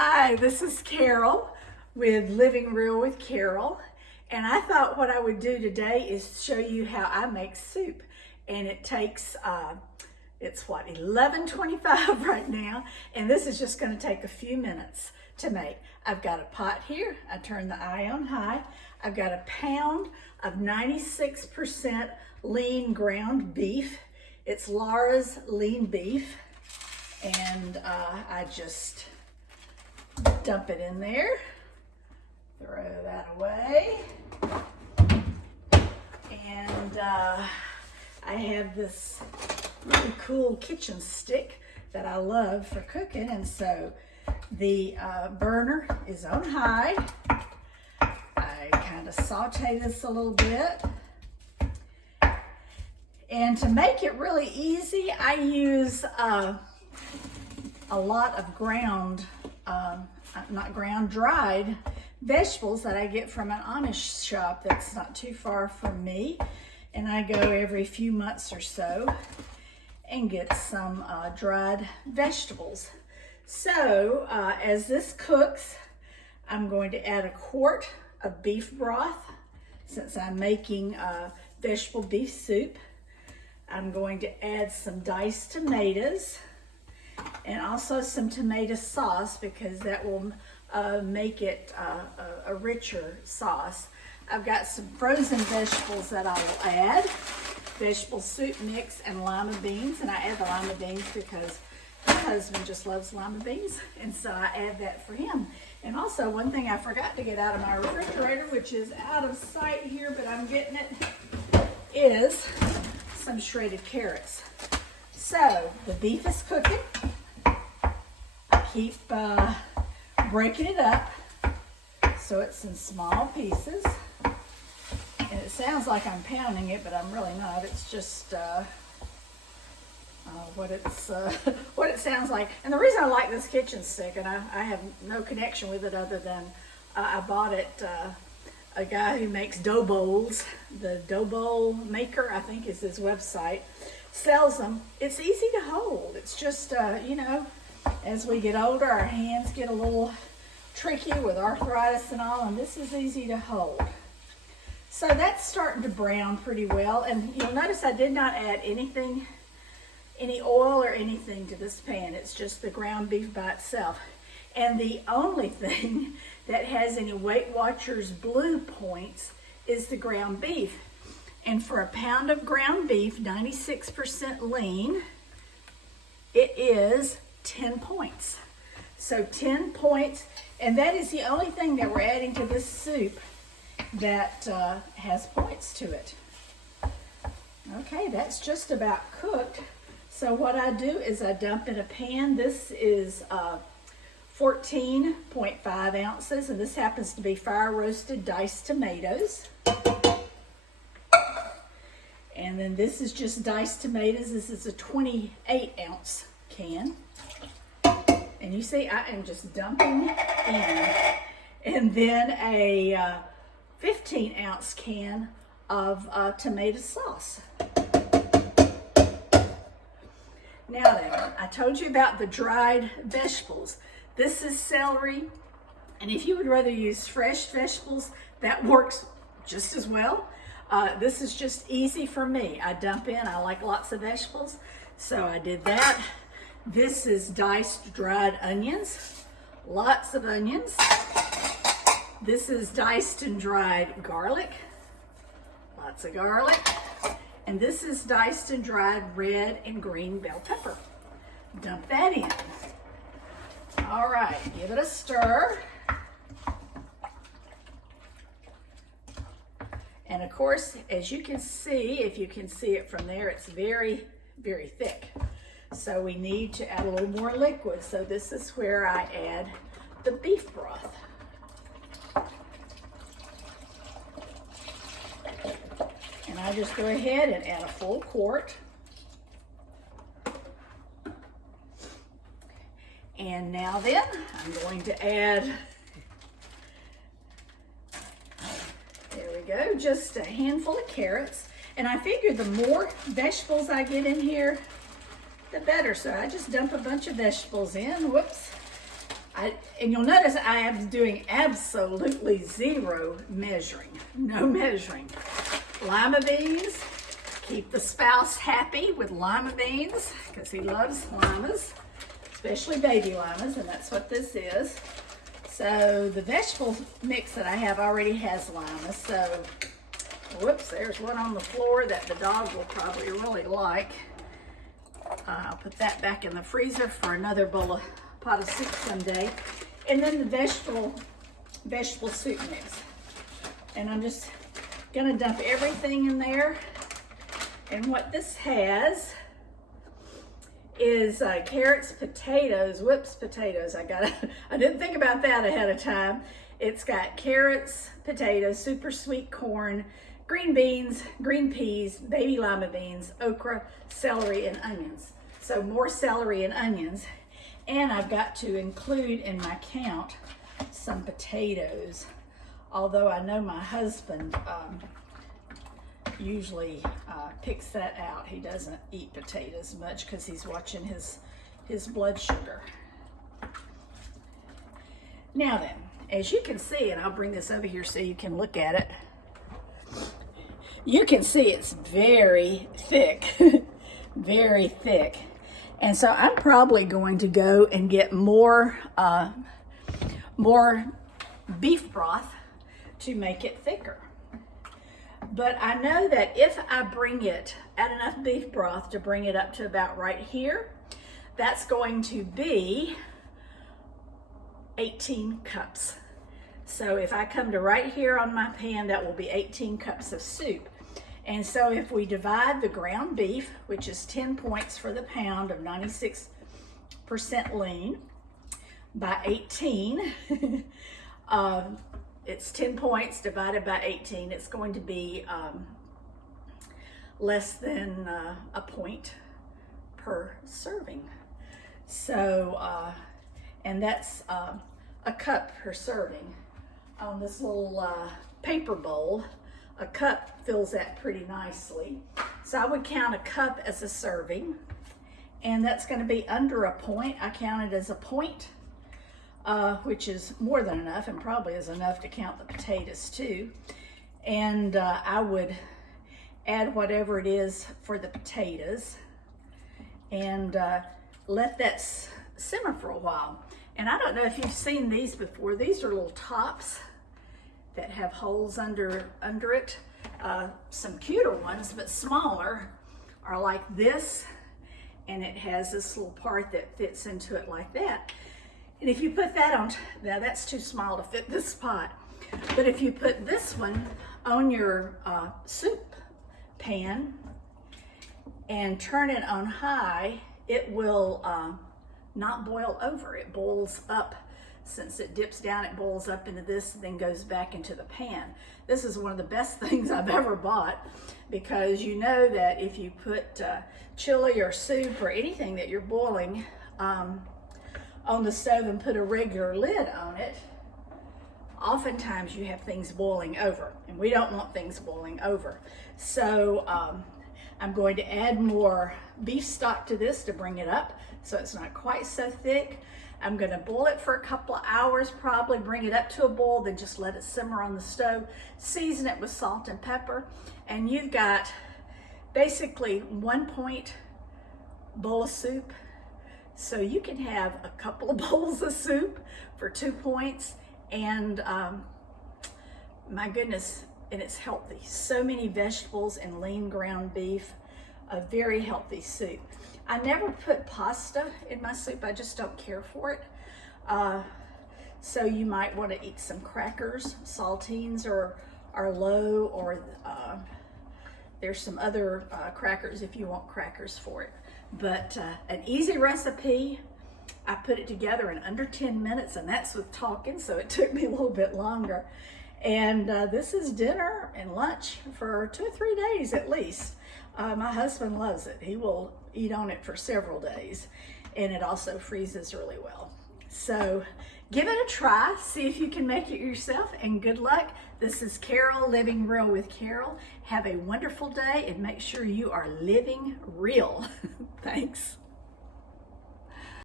Hi, this is Carol with Living Real with Carol, and I thought what I would do today is show you how I make soup. And it takes it's what, 11:25 right now, and this is just going to take a few minutes to make. I've got a pot here. I turn the eye on high. I've got a pound of 96% lean ground beef. It's Laura's lean beef, and I just dump it in there, throw that away, and I have this really cool kitchen stick that I love for cooking, and so the burner is on high. I kind of saute this a little bit, and to make it really easy, I use a lot of dried vegetables that I get from an Amish shop that's not too far from me. And I go every few months or so and get some dried vegetables. So as this cooks, I'm going to add a quart of beef broth. Since I'm making vegetable beef soup, I'm going to add some diced tomatoes and also some tomato sauce, because that will make it a richer sauce. I've got some frozen vegetables that I will add, vegetable soup mix and lima beans, and I add the lima beans because my husband just loves lima beans, and so I add that for him. And also, one thing I forgot to get out of my refrigerator, which is out of sight here, but I'm getting it, is some shredded carrots. So the beef is cooking. I keep breaking it up so it's in small pieces. And it sounds like I'm pounding it, but I'm really not. It's just what it sounds like. And the reason I like this kitchen stick, and I have no connection with it other than I bought it. A guy who makes dough bowls, the Dough Bowl Maker, I think is his website, sells them. It's easy to hold. It's just, you know, as we get older, our hands get a little tricky with arthritis and all, and this is easy to hold. So that's starting to brown pretty well, and you'll notice I did not add anything, any oil or anything to this pan. It's just the ground beef by itself. And the only thing that has any Weight Watchers blue points is the ground beef. And for a pound of ground beef, 96% lean, it is 10 points. So 10 points, and that is the only thing that we're adding to this soup that has points to it. Okay, that's just about cooked. So what I do is I dump in a pan. This is 14.5 ounces, and this happens to be fire roasted diced tomatoes. And then this is just diced tomatoes. This is a 28 ounce can. And you see, I am just dumping in. And then a 15 ounce can of tomato sauce. Now then, I told you about the dried vegetables. This is celery, and if you would rather use fresh vegetables, that works just as well. This is just easy for me. I dump in, I like lots of vegetables, so I did that. This is diced dried onions, lots of onions. This is diced and dried garlic, lots of garlic. And this is diced and dried red and green bell pepper. Dump that in. All right, give it a stir. And of course, as you can see, if you can see it from there, it's very, very thick. So we need to add a little more liquid. So this is where I add the beef broth. And I just go ahead and add a full quart. And now then, I'm going to add, there we go, just a handful of carrots. And I figure the more vegetables I get in here, the better. So I just dump a bunch of vegetables in. Whoops. And you'll notice I am doing absolutely zero measuring, no measuring. Lima beans, keep the spouse happy with lima beans because he loves limas, especially baby limas, and that's what this is. So the vegetable mix that I have already has limas, so whoops, there's one on the floor that the dog will probably really like. I'll put that back in the freezer for another pot of soup someday. And then the vegetable soup mix. And I'm just gonna dump everything in there. And what this has is carrots, potatoes, potatoes. I didn't think about that ahead of time. It's got carrots, potatoes, super sweet corn, green beans, green peas, baby lima beans, okra, celery, and onions. So more celery and onions. And I've got to include in my count some potatoes. Although I know my husband usually picks that out. He doesn't eat potatoes much because he's watching his blood sugar. Now then, as you can see, and I'll bring this over here so you can look at it. You can see it's very thick, very thick. And so I'm probably going to go and get more beef broth to make it thicker. But I know that if I add enough beef broth to bring it up to about right here, that's going to be 18 cups. So if I come to right here on my pan, that will be 18 cups of soup. And so if we divide the ground beef, which is 10 points for the pound of 96% lean, by 18, it's 10 points divided by 18. It's going to be less than a point per serving. So, and that's a cup per serving. On this little paper bowl, a cup fills that pretty nicely. So I would count a cup as a serving, and that's going to be under a point. I count it as a point, which is more than enough, and probably is enough to count the potatoes too. And I would add whatever it is for the potatoes and let that simmer for a while. And I don't know if you've seen these before. These are little tops that have holes under it. Some cuter ones, but smaller, are like this, and it has this little part that fits into it like that. And if you put that on, now that's too small to fit this pot, but if you put this one on your soup pan and turn it on high, it will not boil over. It boils up. Since it dips down, it boils up into this and then goes back into the pan. This is one of the best things I've ever bought, because you know that if you put chili or soup or anything that you're boiling on the stove and put a regular lid on it, oftentimes you have things boiling over, and we don't want things boiling over. So I'm going to add more beef stock to this to bring it up so it's not quite so thick. I'm going to boil it for a couple of hours, probably bring it up to a boil, then just let it simmer on the stove, season it with salt and pepper, and you've got basically 1 point bowl of soup. So you can have a couple of bowls of soup for 2 points, and my goodness, and it's healthy. So many vegetables and lean ground beef, a very healthy soup. I never put pasta in my soup. I just don't care for it. So you might want to eat some crackers. Saltines are low, or there's some other crackers if you want crackers for it. But an easy recipe. I put it together in under 10 minutes, and that's with talking, so it took me a little bit longer. And this is dinner and lunch for 2 or 3 days at least. My husband loves it. He will eat on it for several days, and it also freezes really well. So give it a try, see if you can make it yourself, and good luck. This is Carol, Living Real with Carol. Have a wonderful day, and make sure you are living real. Thanks.